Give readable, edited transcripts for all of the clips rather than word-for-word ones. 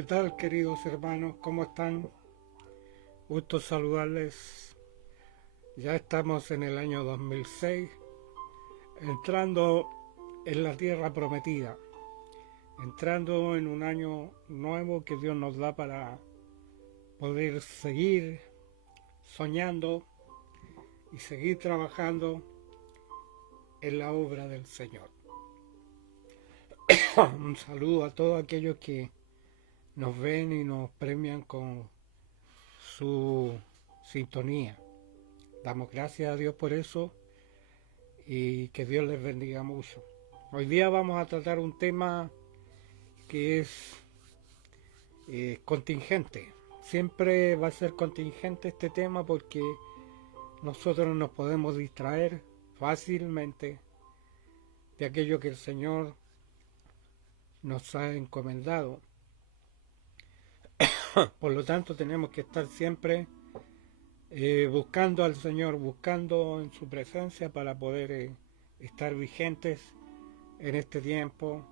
¿Qué tal, queridos hermanos? ¿Cómo están? Gusto saludarles. Ya estamos en el año 2006, entrando en la tierra prometida, entrando en un año nuevo que Dios nos da para poder seguir soñando y seguir trabajando en la obra del Señor. Un saludo a todos aquellos que nos ven y nos premian con su sintonía. Damos gracias a Dios por eso y que Dios les bendiga mucho. Hoy día vamos a tratar un tema que es contingente. Siempre va a ser contingente este tema porque nosotros nos podemos distraer fácilmente de aquello que el Señor nos ha encomendado. Por lo tanto, tenemos que estar siempre buscando al Señor, buscando en su presencia para poder estar vigentes en este tiempo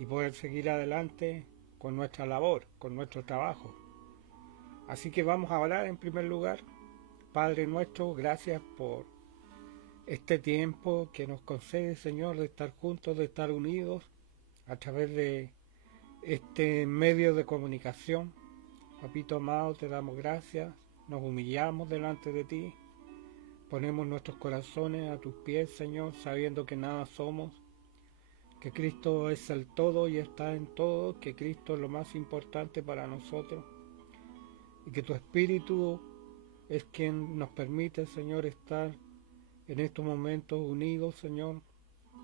y poder seguir adelante con nuestra labor, con nuestro trabajo. Así que vamos a orar en primer lugar. Padre nuestro, gracias por este tiempo que nos concede, Señor, de estar juntos, de estar unidos a través de este medio de comunicación. Papito amado, te damos gracias, nos humillamos delante de ti, ponemos nuestros corazones a tus pies, Señor, sabiendo que nada somos, que Cristo es el todo y está en todo, que Cristo es lo más importante para nosotros y que tu Espíritu es quien nos permite, Señor, estar en estos momentos unidos, Señor,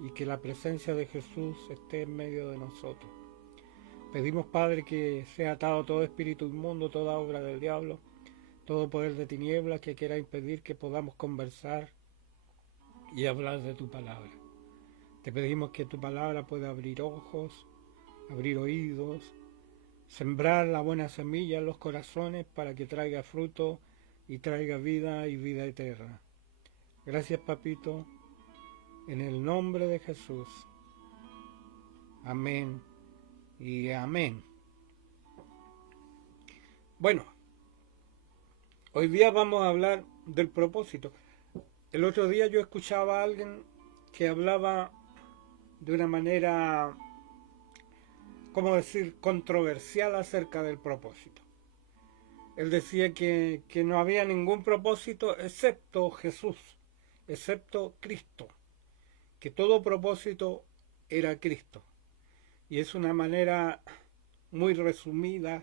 y que la presencia de Jesús esté en medio de nosotros. Pedimos, Padre, que sea atado todo espíritu inmundo, toda obra del diablo, todo poder de tinieblas que quiera impedir que podamos conversar y hablar de tu palabra. Te pedimos que tu palabra pueda abrir ojos, abrir oídos, sembrar la buena semilla en los corazones para que traiga fruto y traiga vida y vida eterna. Gracias, papito, en el nombre de Jesús. Amén y amén. Bueno, hoy día vamos a hablar del propósito. El otro día yo escuchaba a alguien que hablaba de una manera, ¿cómo decir?, controversial acerca del propósito. Él decía que no había ningún propósito excepto Jesús, excepto Cristo, que todo propósito era Cristo. Y es una manera muy resumida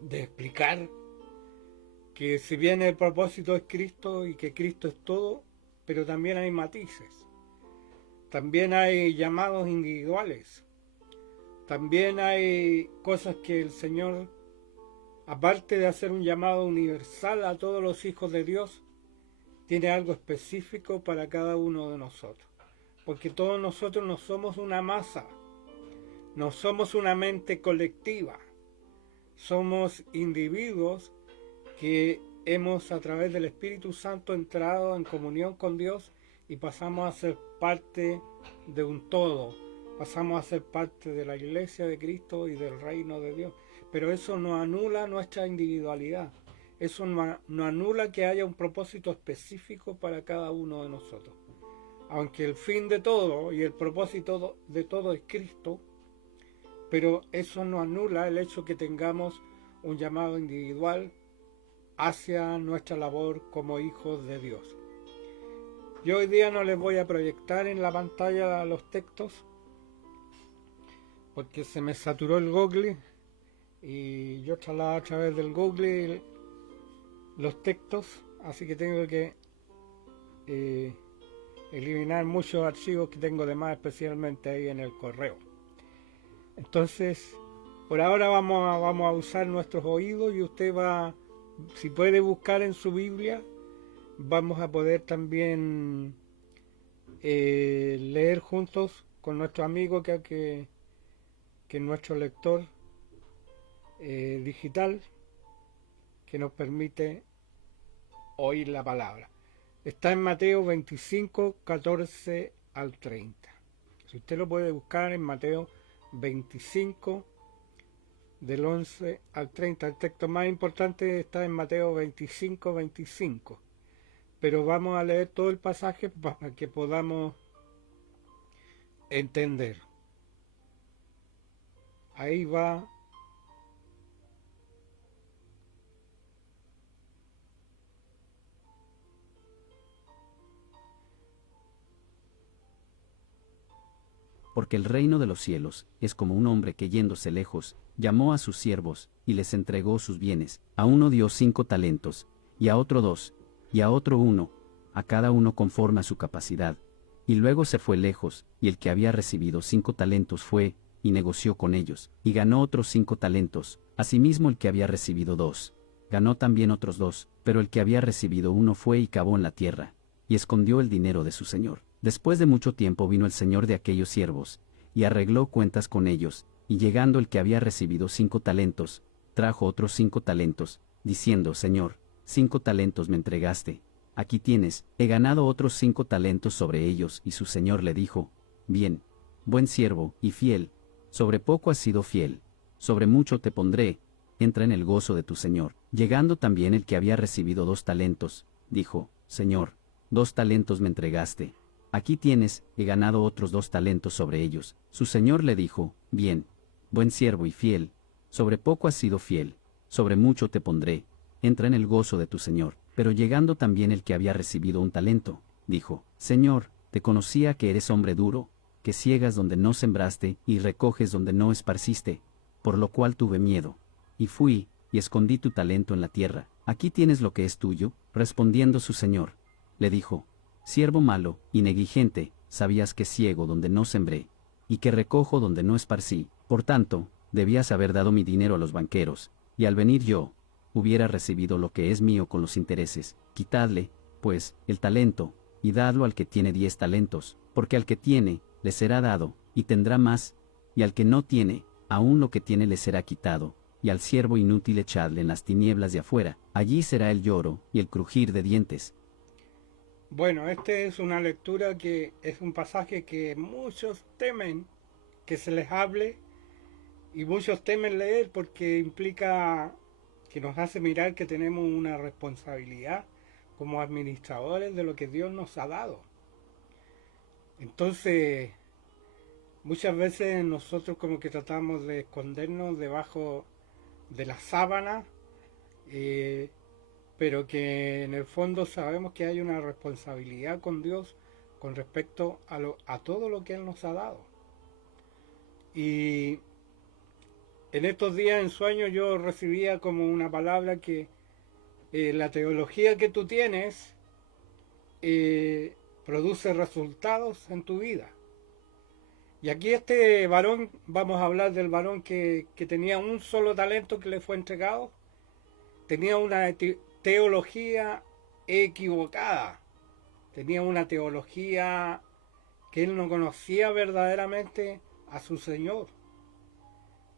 de explicar que si bien el propósito es Cristo y que Cristo es todo, pero también hay matices, también hay llamados individuales, también hay cosas que el Señor, aparte de hacer un llamado universal a todos los hijos de Dios, tiene algo específico para cada uno de nosotros. Porque todos nosotros no somos una masa, no somos una mente colectiva, somos individuos que hemos a través del Espíritu Santo entrado en comunión con Dios y pasamos a ser parte de un todo, pasamos a ser parte de la iglesia de Cristo y del reino de Dios. Pero eso no anula nuestra individualidad, eso no anula que haya un propósito específico para cada uno de nosotros. Aunque el fin de todo y el propósito de todo es Cristo, pero eso no anula el hecho que tengamos un llamado individual hacia nuestra labor como hijos de Dios. Yo hoy día no les voy a proyectar en la pantalla los textos porque se me saturó el Google y yo traslado a través del Google los textos, así que tengo que eliminar muchos archivos que tengo de más, especialmente ahí en el correo. Entonces, por ahora vamos a usar nuestros oídos y usted va, si puede buscar en su Biblia, vamos a poder también leer juntos con nuestro amigo que es nuestro lector digital que nos permite oír la palabra. Está en Mateo 25, 14 al 30. Si usted lo puede buscar en Mateo 25, del 11 al 30. El texto más importante está en Mateo 25, 25. Pero vamos a leer todo el pasaje para que podamos entender. Ahí va. Porque el reino de los cielos es como un hombre que yéndose lejos, llamó a sus siervos, y les entregó sus bienes. A uno dio 5 talentos, y a otro 2, y a otro 1, a cada uno conforme a su capacidad. Y luego se fue lejos, y el que había recibido 5 talentos fue, y negoció con ellos, y ganó otros 5 talentos. Asimismo el que había recibido 2, ganó también otros 2, pero el que había recibido 1 fue y cavó en la tierra, y escondió el dinero de su señor. Después de mucho tiempo vino el señor de aquellos siervos, y arregló cuentas con ellos, y llegando el que había recibido 5 talentos, trajo otros 5 talentos, diciendo, Señor, 5 talentos me entregaste, aquí tienes, he ganado otros 5 talentos sobre ellos, y su señor le dijo, bien, buen siervo, y fiel, sobre poco has sido fiel, sobre mucho te pondré, entra en el gozo de tu señor. Llegando también el que había recibido 2 talentos, dijo, Señor, 2 talentos me entregaste, aquí tienes, he ganado otros 2 talentos sobre ellos. Su señor le dijo, bien, buen siervo y fiel, sobre poco has sido fiel, sobre mucho te pondré, entra en el gozo de tu señor. Pero llegando también el que había recibido 1 talento, dijo, Señor, te conocía que eres hombre duro, que ciegas donde no sembraste y recoges donde no esparciste, por lo cual tuve miedo, y fui, y escondí tu talento en la tierra. Aquí tienes lo que es tuyo. Respondiendo su señor, le dijo, siervo malo y negligente, sabías que ciego donde no sembré, y que recojo donde no esparcí, por tanto, debías haber dado mi dinero a los banqueros, y al venir yo, hubiera recibido lo que es mío con los intereses. Quitadle, pues, el talento, y dadlo al que tiene 10 talentos, porque al que tiene, le será dado, y tendrá más, y al que no tiene, aún lo que tiene le será quitado, y al siervo inútil echadle en las tinieblas de afuera, allí será el lloro y el crujir de dientes. Bueno, esta es una lectura que es un pasaje que muchos temen que se les hable y muchos temen leer porque implica que nos hace mirar que tenemos una responsabilidad como administradores de lo que Dios nos ha dado. Entonces, muchas veces nosotros como que tratamos de escondernos debajo de la sábana, eh, pero que en el fondo sabemos que hay una responsabilidad con Dios con respecto a todo lo que Él nos ha dado. Y en estos días en sueños yo recibía como una palabra que la teología que tú tienes eh, produce resultados en tu vida. Y aquí este varón, vamos a hablar del varón que tenía un solo talento que le fue entregado, tenía una teología equivocada, tenía una teología que él no conocía verdaderamente a su Señor,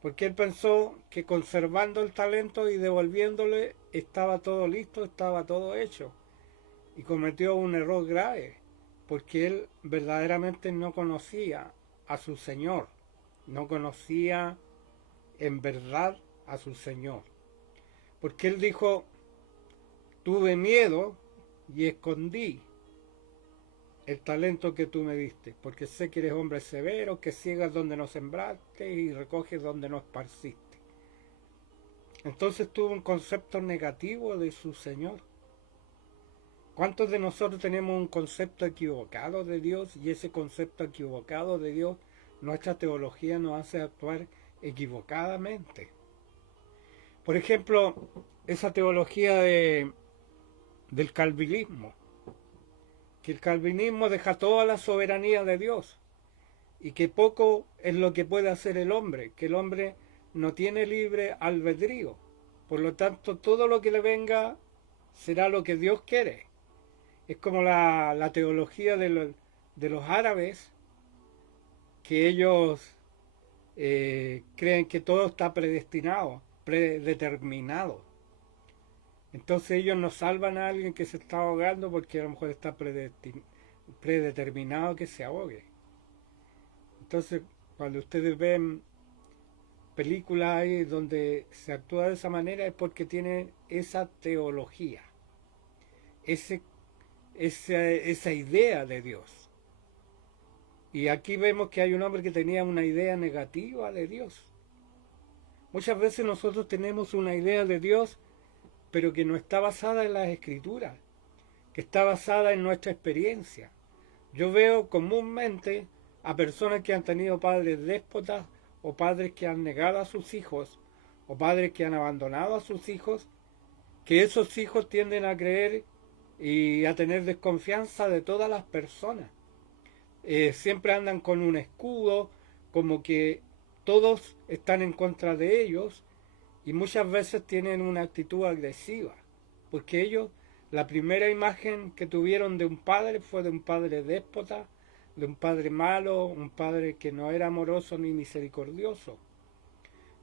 porque él pensó que conservando el talento y devolviéndole estaba todo listo, estaba todo hecho, y cometió un error grave, porque él verdaderamente no conocía a su Señor, no conocía en verdad a su Señor, porque él dijo, tuve miedo y escondí el talento que tú me diste, porque sé que eres hombre severo, que ciegas donde no sembraste y recoges donde no esparciste. Entonces tuvo un concepto negativo de su Señor. ¿Cuántos de nosotros tenemos un concepto equivocado de Dios y ese concepto equivocado de Dios, nuestra teología nos hace actuar equivocadamente? Por ejemplo, esa teología del calvinismo, que el calvinismo deja toda la soberanía de Dios y que poco es lo que puede hacer el hombre, que el hombre no tiene libre albedrío. Por lo tanto, todo lo que le venga será lo que Dios quiere. Es como la teología de los árabes, que ellos creen que todo está predestinado, predeterminado. Entonces ellos no salvan a alguien que se está ahogando porque a lo mejor está predeterminado que se ahogue. Entonces, cuando ustedes ven películas ahí donde se actúa de esa manera es porque tiene esa teología, ese, esa idea de Dios. Y aquí vemos que hay un hombre que tenía una idea negativa de Dios. Muchas veces nosotros tenemos una idea de Dios, pero que no está basada en las Escrituras, que está basada en nuestra experiencia. Yo veo comúnmente a personas que han tenido padres déspotas, o padres que han negado a sus hijos, o padres que han abandonado a sus hijos, que esos hijos tienden a creer y a tener desconfianza de todas las personas. Siempre andan con un escudo, como que todos están en contra de ellos, y muchas veces tienen una actitud agresiva, porque ellos, la primera imagen que tuvieron de un padre fue de un padre déspota, de un padre malo, un padre que no era amoroso ni misericordioso.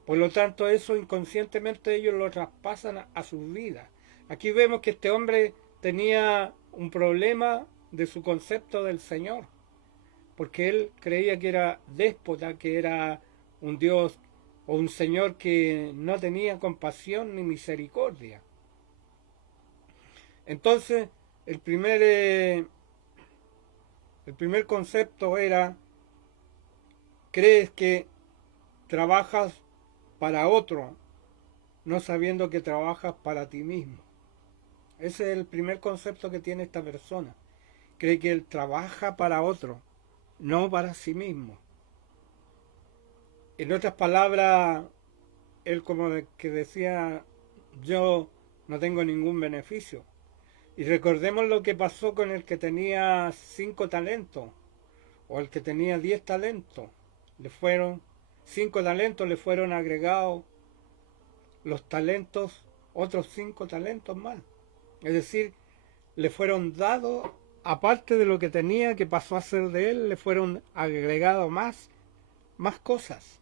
Por lo tanto, eso inconscientemente ellos lo traspasan a sus vidas. Aquí vemos que este hombre tenía un problema de su concepto del Señor, porque él creía que era déspota, que era un Dios o un Señor que no tenía compasión ni misericordia. Entonces, el primer concepto era: crees que trabajas para otro, no sabiendo que trabajas para ti mismo. Ese es el primer concepto que tiene esta persona. Cree que él trabaja para otro, no para sí mismo. En otras palabras, él como que decía: yo no tengo ningún beneficio. Y recordemos lo que pasó con el que tenía 5 talentos, o el que tenía 10 talentos. Le fueron 5 talentos, le fueron agregados los talentos, otros 5 talentos más. Es decir, le fueron dados, aparte de lo que tenía, que pasó a ser de él, le fueron agregados más cosas.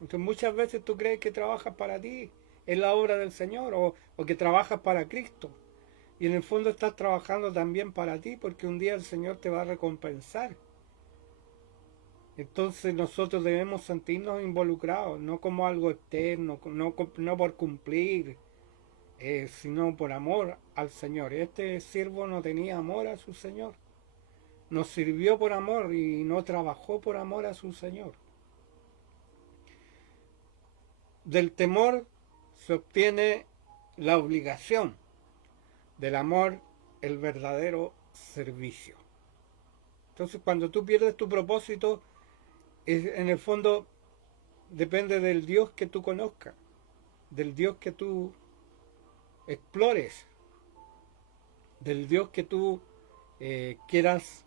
Entonces muchas veces tú crees que trabajas para ti, es la obra del Señor, o que trabajas para Cristo. Y en el fondo estás trabajando también para ti, porque un día el Señor te va a recompensar. Entonces nosotros debemos sentirnos involucrados, no como algo externo, no por cumplir, sino por amor al Señor. Este siervo no tenía amor a su Señor. Nos sirvió por amor y no trabajó por amor a su Señor. Del temor se obtiene la obligación, del amor el verdadero servicio. Entonces cuando tú pierdes tu propósito, en el fondo depende del Dios que tú conozcas, del Dios que tú explores, del Dios que tú quieras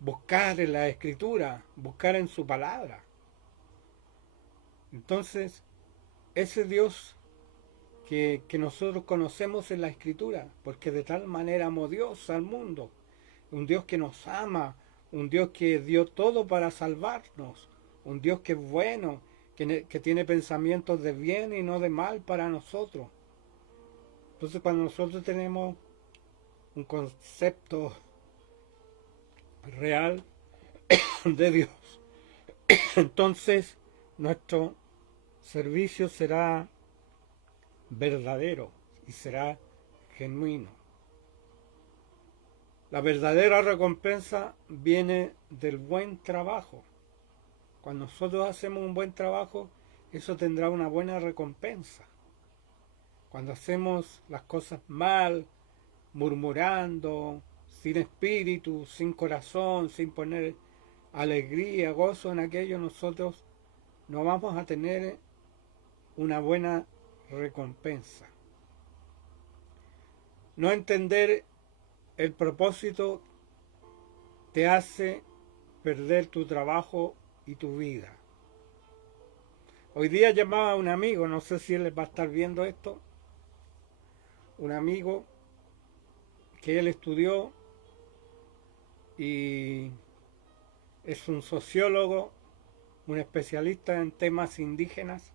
buscar en la Escritura, buscar en su palabra. Entonces, ese Dios que nosotros conocemos en la Escritura, porque de tal manera amó Dios al mundo, un Dios que nos ama, un Dios que dio todo para salvarnos, un Dios que es bueno, que tiene pensamientos de bien y no de mal para nosotros. Entonces cuando nosotros tenemos un concepto real de Dios, entonces nuestro servicio será verdadero y será genuino. La verdadera recompensa viene del buen trabajo. Cuando nosotros hacemos un buen trabajo, eso tendrá una buena recompensa. Cuando hacemos las cosas mal, murmurando, sin espíritu, sin corazón, sin poner alegría, gozo en aquello, nosotros no vamos a tener una buena recompensa. No entender el propósito te hace perder tu trabajo y tu vida. Hoy día llamaba a un amigo, no sé si él va a estar viendo esto, un amigo que él estudió y es un sociólogo, un especialista en temas indígenas.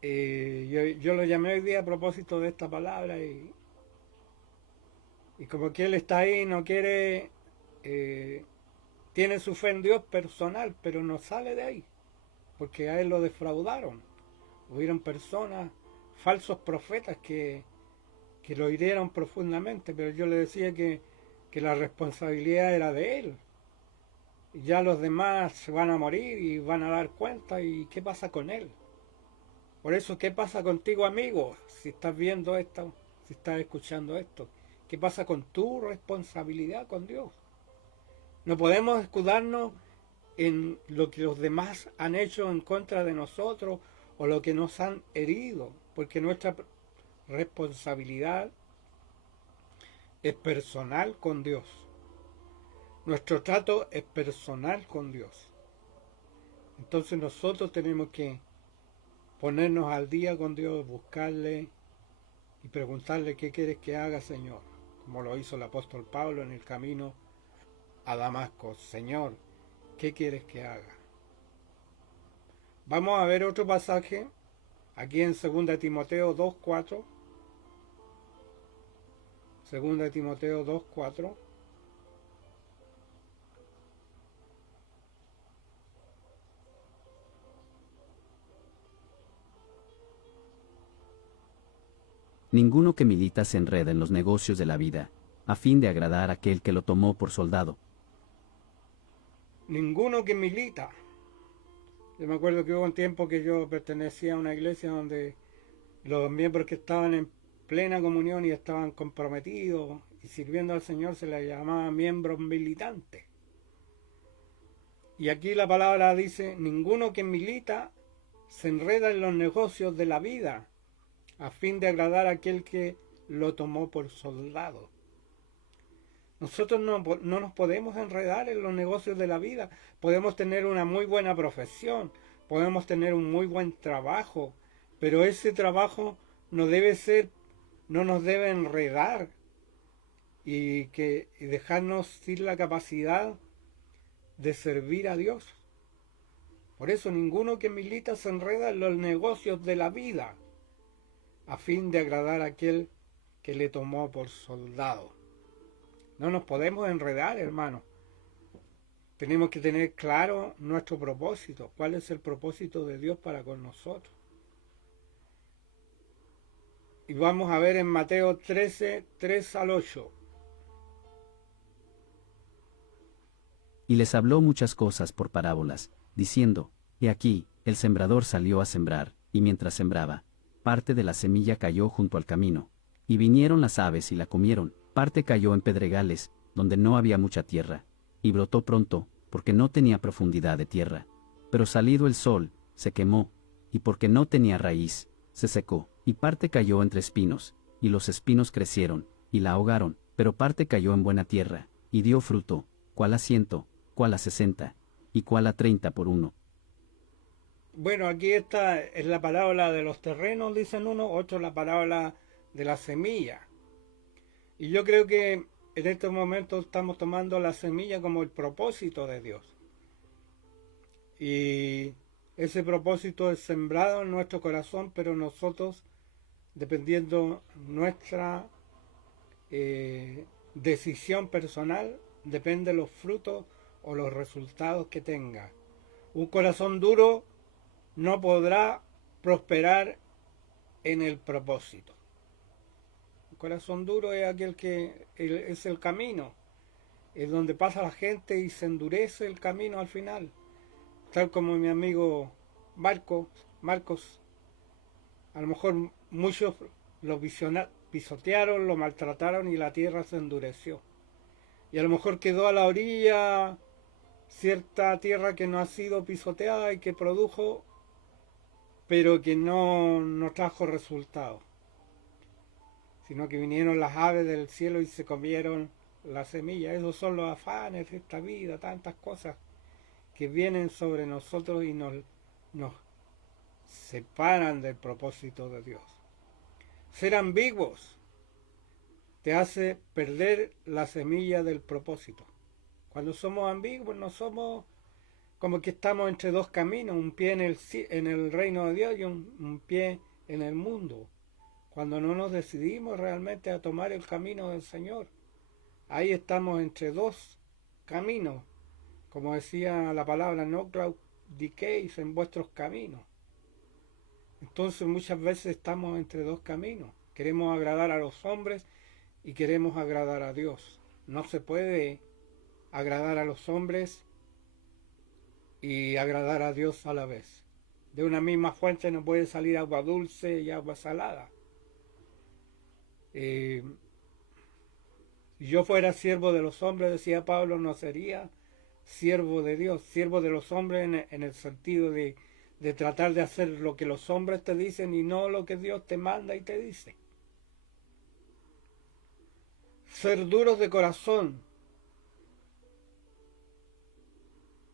Yo lo llamé hoy día a propósito de esta palabra y como que él está ahí, no quiere, tiene su fe en Dios personal, pero no sale de ahí, porque a él lo defraudaron. Hubieron personas, falsos profetas que lo hirieron profundamente, pero yo le decía que la responsabilidad era de él. Y ya los demás se van a morir y van a dar cuenta, y ¿qué pasa con él? Por eso, ¿qué pasa contigo, amigo? Si estás viendo esto, si estás escuchando esto, ¿qué pasa con tu responsabilidad con Dios? No podemos escudarnos en lo que los demás han hecho en contra de nosotros o lo que nos han herido, porque nuestra responsabilidad es personal con Dios. Nuestro trato es personal con Dios. Entonces nosotros tenemos que ponernos al día con Dios, buscarle y preguntarle qué quieres que haga, Señor, como lo hizo el apóstol Pablo en el camino a Damasco. Señor, ¿qué quieres que haga? Vamos a ver otro pasaje aquí en 2 Timoteo 2:4. 2 Timoteo 2:4. Ninguno que milita se enreda en los negocios de la vida, a fin de agradar a aquel que lo tomó por soldado. Ninguno que milita. Yo me acuerdo que hubo un tiempo que yo pertenecía a una iglesia donde los miembros que estaban en plena comunión y estaban comprometidos y sirviendo al Señor se les llamaba miembros militantes. Y aquí la palabra dice, ninguno que milita se enreda en los negocios de la vida, a fin de agradar a aquel que lo tomó por soldado. Nosotros no nos podemos enredar en los negocios de la vida. Podemos tener una muy buena profesión, podemos tener un muy buen trabajo, pero ese trabajo no nos debe enredar y dejarnos sin la capacidad de servir a Dios. Por eso ninguno que milita se enreda en los negocios de la vida, a fin de agradar a aquel que le tomó por soldado. No nos podemos enredar, hermano. Tenemos que tener claro nuestro propósito. ¿Cuál es el propósito de Dios para con nosotros? Y vamos a ver en Mateo 13, 3 al 8. Y les habló muchas cosas por parábolas, diciendo, He aquí, el sembrador salió a sembrar, y mientras sembraba, parte de la semilla cayó junto al camino, y vinieron las aves y la comieron, parte cayó en pedregales, donde no había mucha tierra, y brotó pronto, porque no tenía profundidad de tierra. Pero salido el sol, se quemó, y porque no tenía raíz, se secó, y parte cayó entre espinos, y los espinos crecieron, y la ahogaron, pero parte cayó en buena tierra, y dio fruto, cuál a 100, cuál a 60, y cuál a 30 por uno. Bueno, aquí esta es la parábola de los terrenos, dicen uno, otro la parábola de la semilla. Y yo creo que en estos momentos estamos tomando la semilla como el propósito de Dios. Y ese propósito es sembrado en nuestro corazón, pero nosotros, dependiendo nuestra decisión personal, depende los frutos o los resultados que tenga. Un corazón duro no podrá prosperar en el propósito. Un corazón duro es aquel que es el camino, es donde pasa la gente y se endurece el camino al final. Tal como mi amigo Marcos, a lo mejor muchos lo pisotearon, lo maltrataron y la tierra se endureció. Y a lo mejor quedó a la orilla cierta tierra que no ha sido pisoteada y que produjo, pero que no trajo resultados, sino que vinieron las aves del cielo y se comieron la semilla. Esos son los afanes de esta vida, tantas cosas que vienen sobre nosotros y nos separan del propósito de Dios. Ser ambiguos te hace perder la semilla del propósito. Cuando somos ambiguos no somos como que estamos entre dos caminos, un pie en el reino de Dios y un pie en el mundo. Cuando no nos decidimos realmente a tomar el camino del Señor, ahí estamos entre dos caminos como decía la palabra, no claudiquéis en vuestros caminos. Entonces muchas veces estamos entre dos caminos. Queremos agradar a los hombres y queremos agradar a Dios. No se puede agradar a los hombres y agradar a Dios a la vez. De una misma fuente no puede salir agua dulce y agua salada. Si yo fuera siervo de los hombres, decía Pablo, no sería siervo de Dios, siervo de los hombres en el sentido de tratar de hacer lo que los hombres te dicen y no lo que Dios te manda y te dice. Ser duros de corazón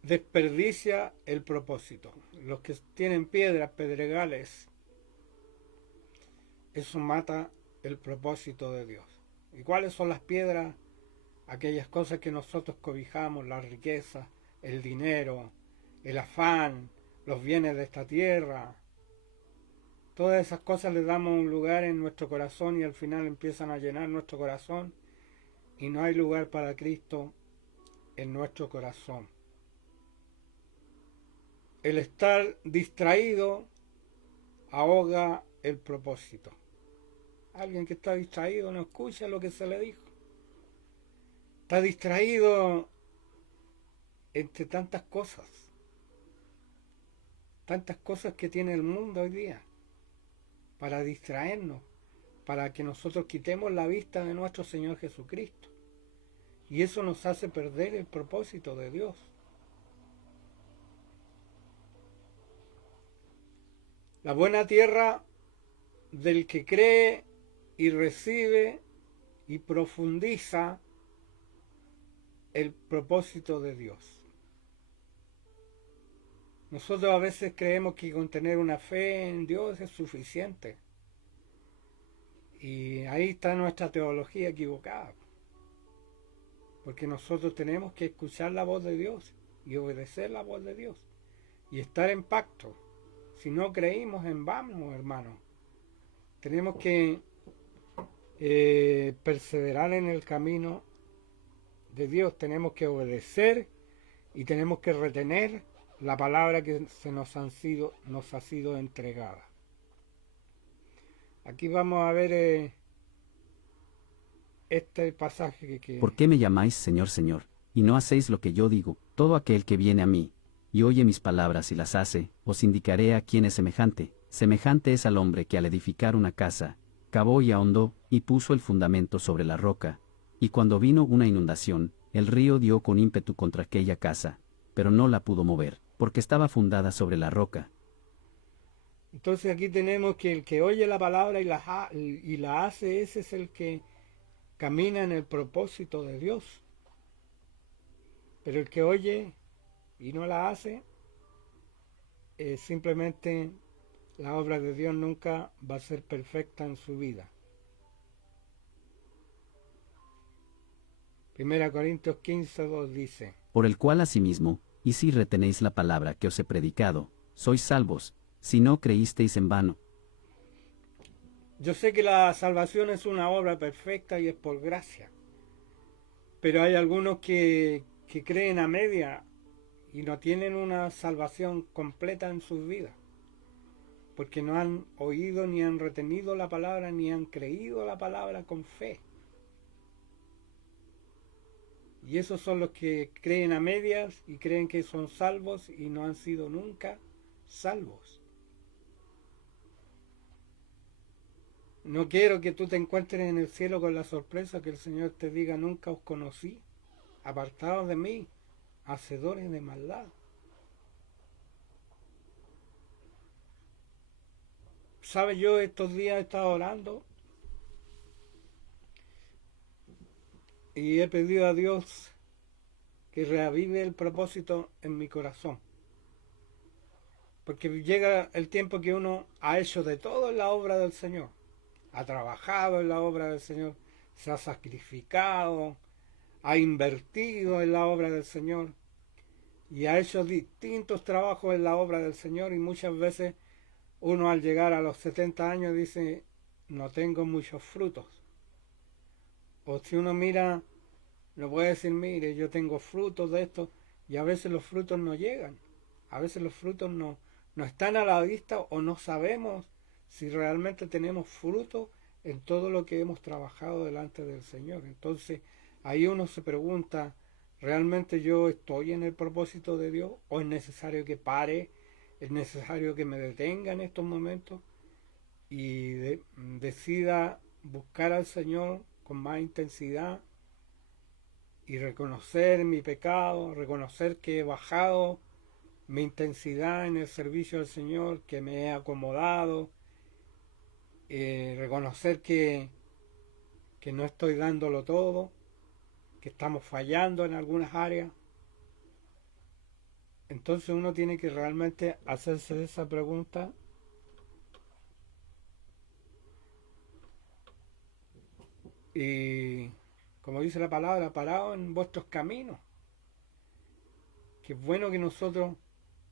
desperdicia el propósito. Los que tienen piedras, pedregales, eso mata el propósito de Dios. ¿Y cuáles son las piedras? Aquellas cosas que nosotros cobijamos, la riqueza, el dinero, el afán, los bienes de esta tierra. Todas esas cosas le damos un lugar en nuestro corazón y al final empiezan a llenar nuestro corazón y no hay lugar para Cristo en nuestro corazón. El estar distraído ahoga el propósito. Alguien que está distraído no escucha lo que se le dijo. Está distraído entre tantas cosas que tiene el mundo hoy día, para distraernos, para que nosotros quitemos la vista de nuestro Señor Jesucristo. Y eso nos hace perder el propósito de Dios. La buena tierra del que cree y recibe y profundiza el propósito de Dios. Nosotros a veces creemos que con tener una fe en Dios es suficiente. Y ahí está nuestra teología equivocada. Porque nosotros tenemos que escuchar la voz de Dios y obedecer la voz de Dios. Y estar en pacto. Si no creímos, en vano, hermano. Tenemos que perseverar en el camino de Dios. Tenemos que obedecer y tenemos que retener la palabra que nos ha sido entregada. Aquí vamos a ver este pasaje que... ¿Por qué me llamáis Señor, Señor, y no hacéis lo que yo digo? Todo aquel que viene a mí, y oye mis palabras y las hace, os indicaré a quién es semejante. Semejante es al hombre que al edificar una casa, cavó y ahondó, y puso el fundamento sobre la roca. Y cuando vino una inundación, el río dio con ímpetu contra aquella casa, pero no la pudo mover, porque estaba fundada sobre la roca. Entonces aquí tenemos que el que oye la palabra y la hace, ese es el que camina en el propósito de Dios. Pero el que oye y no la hace, simplemente la obra de Dios nunca va a ser perfecta en su vida. 1 Corintios 15:2 dice: Por el cual asimismo, y si retenéis la palabra que os he predicado, sois salvos, si no creísteis en vano. Yo sé que la salvación es una obra perfecta y es por gracia, pero hay algunos que creen a media y no tienen una salvación completa en sus vidas, porque no han oído ni han retenido la palabra ni han creído la palabra con fe. Y esos son los que creen a medias y creen que son salvos y no han sido nunca salvos. No quiero que tú te encuentres en el cielo con la sorpresa que el Señor te diga: nunca os conocí, apartados de mí, hacedores de maldad. ¿Sabes? Yo estos días he estado orando y he pedido a Dios que reavive el propósito en mi corazón. Porque llega el tiempo que uno ha hecho de todo en la obra del Señor. Ha trabajado en la obra del Señor, se ha sacrificado, ha invertido en la obra del Señor y ha hecho distintos trabajos en la obra del Señor, y muchas veces uno al llegar a los 70 años dice: no tengo muchos frutos. O si uno mira, no puede decir: mire, yo tengo frutos de esto, y a veces los frutos no llegan, a veces los frutos no están a la vista o no sabemos si realmente tenemos fruto en todo lo que hemos trabajado delante del Señor. Entonces ahí uno se pregunta, ¿realmente yo estoy en el propósito de Dios o es necesario que pare? ¿Es necesario que me detenga en estos momentos y decida buscar al Señor con más intensidad y reconocer mi pecado, reconocer que he bajado mi intensidad en el servicio al Señor, que me he acomodado, reconocer que no estoy dándolo todo, que estamos fallando en algunas áreas? Entonces uno tiene que realmente hacerse esa pregunta y, como dice la palabra, parado en vuestros caminos. Que es bueno que nosotros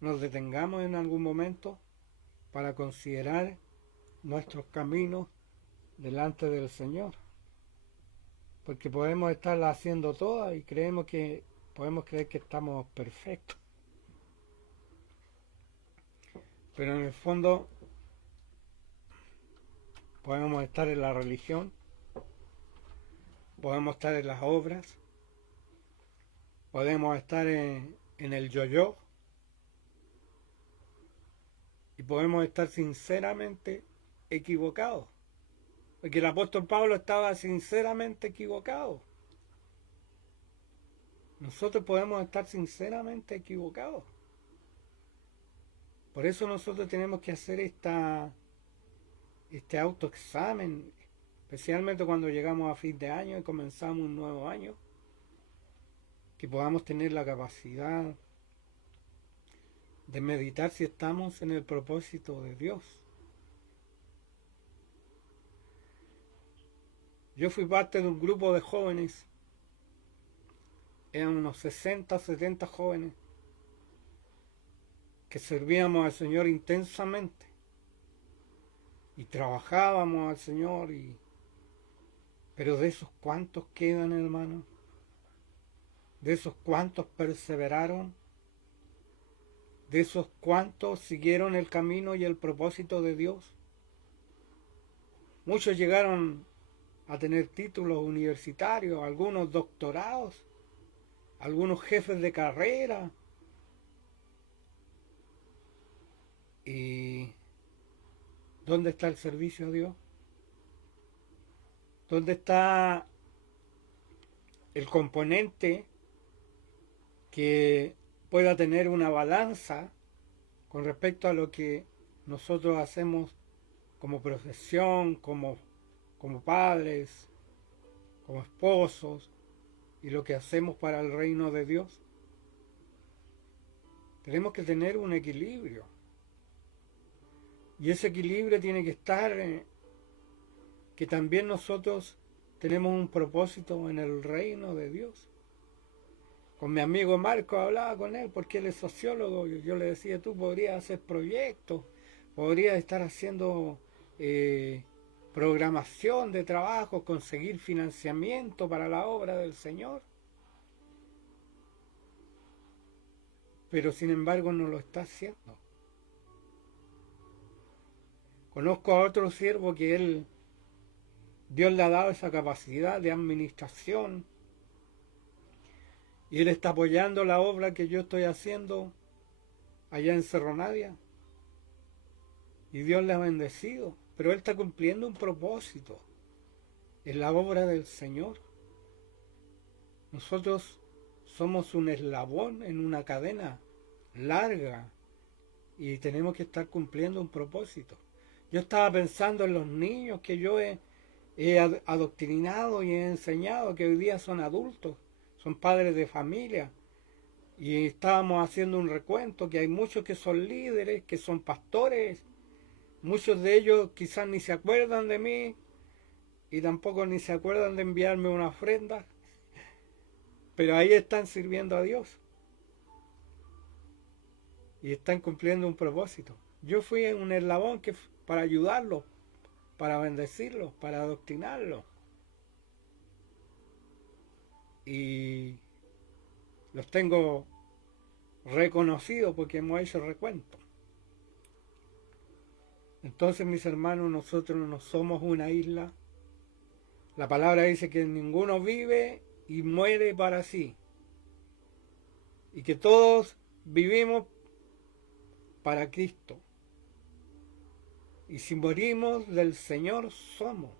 nos detengamos en algún momento para considerar nuestros caminos delante del Señor. Porque podemos estarla haciendo todas y podemos creer que estamos perfectos. Pero en el fondo podemos estar en la religión, podemos estar en las obras, podemos estar en el yo-yo y podemos estar sinceramente equivocados. Porque el apóstol Pablo estaba sinceramente equivocado. Nosotros podemos estar sinceramente equivocados. Por eso nosotros tenemos que hacer este autoexamen, especialmente cuando llegamos a fin de año y comenzamos un nuevo año, que podamos tener la capacidad de meditar si estamos en el propósito de Dios. Yo fui parte de un grupo de jóvenes, eran unos 60, 70 jóvenes, que servíamos al Señor intensamente y trabajábamos al Señor, pero de esos cuantos quedan, hermanos, de esos cuantos perseveraron, de esos cuantos siguieron el camino y el propósito de Dios. Muchos llegaron a tener títulos universitarios, algunos doctorados, algunos jefes de carrera. ¿Y dónde está el servicio a Dios? ¿Dónde está el componente que pueda tener una balanza con respecto a lo que nosotros hacemos como profesión, como padres, como esposos, y lo que hacemos para el reino de Dios? Tenemos que tener un equilibrio. Y ese equilibrio tiene que estar que también nosotros tenemos un propósito en el reino de Dios. Con mi amigo Marco hablaba con él porque él es sociólogo y yo le decía, tú podrías hacer proyectos, podrías estar haciendo programación de trabajo, conseguir financiamiento para la obra del Señor. Pero sin embargo no lo está haciendo. Conozco a otro siervo que Dios le ha dado esa capacidad de administración y él está apoyando la obra que yo estoy haciendo allá en Cerro Navia y Dios le ha bendecido, pero él está cumpliendo un propósito en la obra del Señor. Nosotros somos un eslabón en una cadena larga y tenemos que estar cumpliendo un propósito. Yo estaba pensando en los niños que yo he adoctrinado y he enseñado, que hoy día son adultos, son padres de familia, y estábamos haciendo un recuento que hay muchos que son líderes, que son pastores, muchos de ellos quizás ni se acuerdan de mí y tampoco ni se acuerdan de enviarme una ofrenda, pero ahí están sirviendo a Dios y están cumpliendo un propósito. Yo fui en un eslabón para ayudarlos, para bendecirlos, para adoctrinarlos. Y los tengo reconocido porque hemos hecho recuento. Entonces, mis hermanos, nosotros no somos una isla. La palabra dice que ninguno vive y muere para sí, y que todos vivimos para Cristo. Y si morimos, del Señor somos.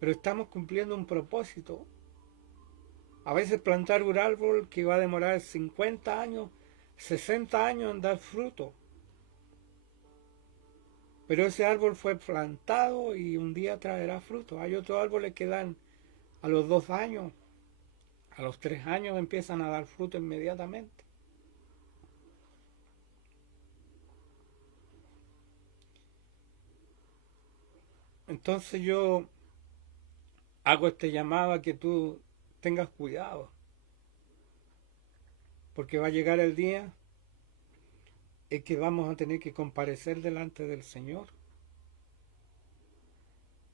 Pero estamos cumpliendo un propósito. A veces plantar un árbol que va a demorar 50 años, 60 años en dar fruto. Pero ese árbol fue plantado y un día traerá fruto. Hay otros árboles que dan a los 2 años, a los 3 años empiezan a dar fruto inmediatamente. Entonces yo hago este llamado a que tú tengas cuidado, porque va a llegar el día en que vamos a tener que comparecer delante del Señor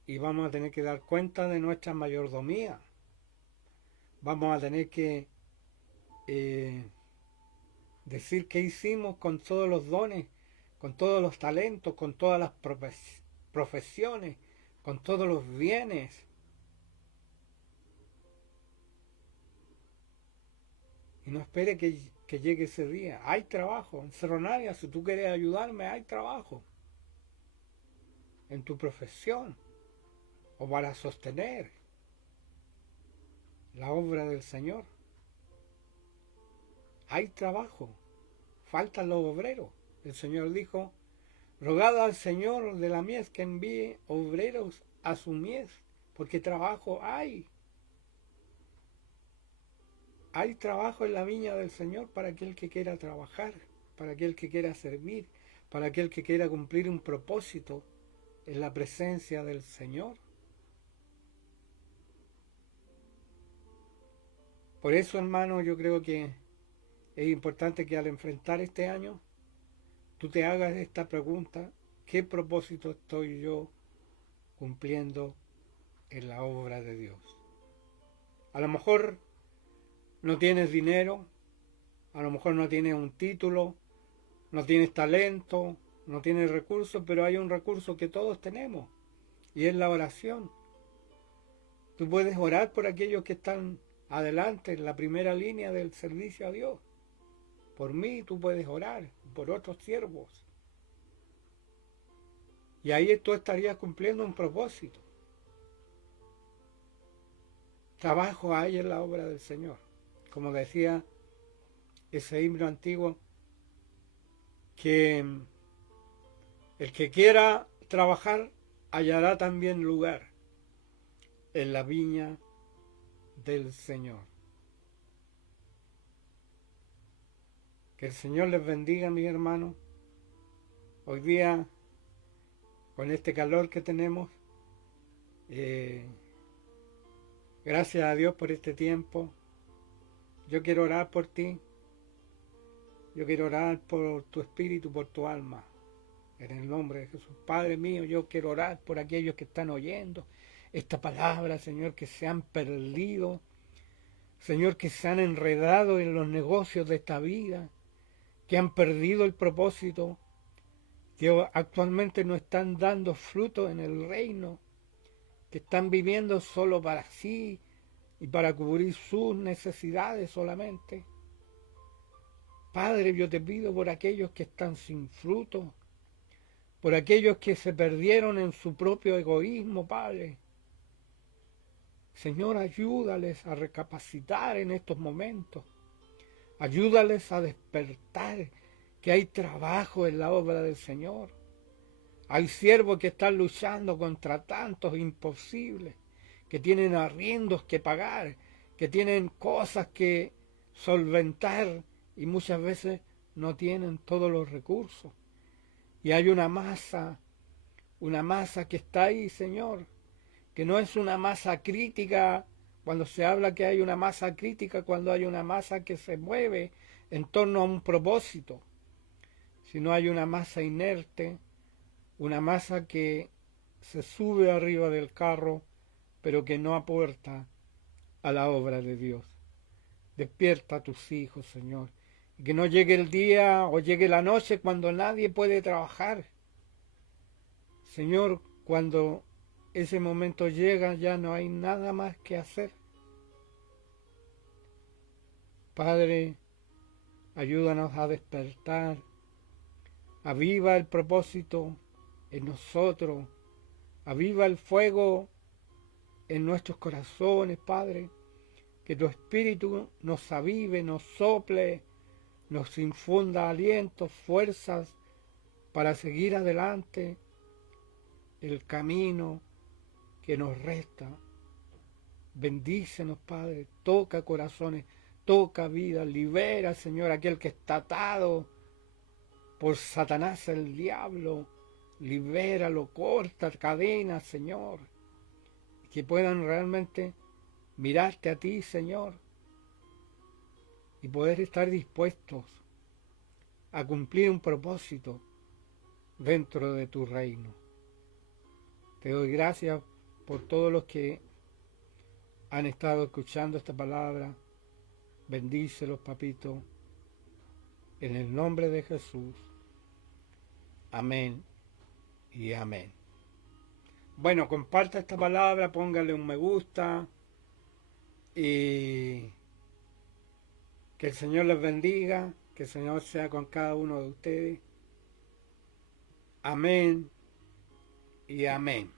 y vamos a tener que dar cuenta de nuestra mayordomía. Vamos a tener que decir qué hicimos con todos los dones, con todos los talentos, con todas las profesiones, con todos los bienes. Y no espere que llegue ese día. Hay trabajo. En Cerro Navia, si tú quieres ayudarme, hay trabajo. En tu profesión. O para sostener la obra del Señor. Hay trabajo. Faltan los obreros. El Señor dijo, rogad al Señor de la mies que envíe obreros a su mies, porque trabajo hay. Hay trabajo en la viña del Señor para aquel que quiera trabajar, para aquel que quiera servir, para aquel que quiera cumplir un propósito en la presencia del Señor. Por eso, hermano, yo creo que es importante que al enfrentar este año, tú te hagas esta pregunta: ¿qué propósito estoy yo cumpliendo en la obra de Dios? A lo mejor no tienes dinero, a lo mejor no tienes un título, no tienes talento, no tienes recursos, pero hay un recurso que todos tenemos, y es la oración. Tú puedes orar por aquellos que están adelante, en la primera línea del servicio a Dios. Por mí tú puedes orar, por otros siervos. Y ahí tú estarías cumpliendo un propósito. Trabajo hay en la obra del Señor. Como decía ese himno antiguo, que el que quiera trabajar hallará también lugar en la viña del Señor. Que el Señor les bendiga, mis hermanos. Hoy día, con este calor que tenemos, gracias a Dios por este tiempo. Yo quiero orar por ti. Yo quiero orar por tu espíritu, por tu alma. En el nombre de Jesús. Padre mío, yo quiero orar por aquellos que están oyendo esta palabra, Señor, que se han perdido. Señor, que se han enredado en los negocios de esta vida, que han perdido el propósito, que actualmente no están dando fruto en el reino, que están viviendo solo para sí y para cubrir sus necesidades solamente. Padre, yo te pido por aquellos que están sin fruto, por aquellos que se perdieron en su propio egoísmo, Padre. Señor, ayúdales a recapacitar en estos momentos. Ayúdales a despertar que hay trabajo en la obra del Señor. Hay siervos que están luchando contra tantos imposibles, que tienen arriendos que pagar, que tienen cosas que solventar y muchas veces no tienen todos los recursos. Y hay una masa que está ahí, Señor, que no es una masa crítica. Cuando se habla que hay una masa crítica, cuando hay una masa que se mueve en torno a un propósito, sino hay una masa inerte, una masa que se sube arriba del carro, pero que no aporta a la obra de Dios. Despierta a tus hijos, Señor, Que no llegue el día o llegue la noche cuando nadie puede trabajar. Señor, cuando ese momento llega ya no hay nada más que hacer. Padre, ayúdanos a despertar. Aviva el propósito en nosotros. Aviva el fuego en nuestros corazones, Padre. Que tu Espíritu nos avive, nos sople, nos infunda alientos, fuerzas para seguir adelante el camino que nos resta. Bendícenos, Padre, toca corazones, toca vidas, libera, Señor, aquel que está atado por Satanás el diablo, libéralo, corta cadenas, Señor, que puedan realmente mirarte a ti, Señor, y poder estar dispuestos a cumplir un propósito dentro de tu reino. Te doy gracias por todos los que han estado escuchando esta palabra. Bendícelos, papito, en el nombre de Jesús. Amén y amén. Bueno, comparta esta palabra, póngale un me gusta y que el Señor les bendiga, que el Señor sea con cada uno de ustedes. Amén y amén.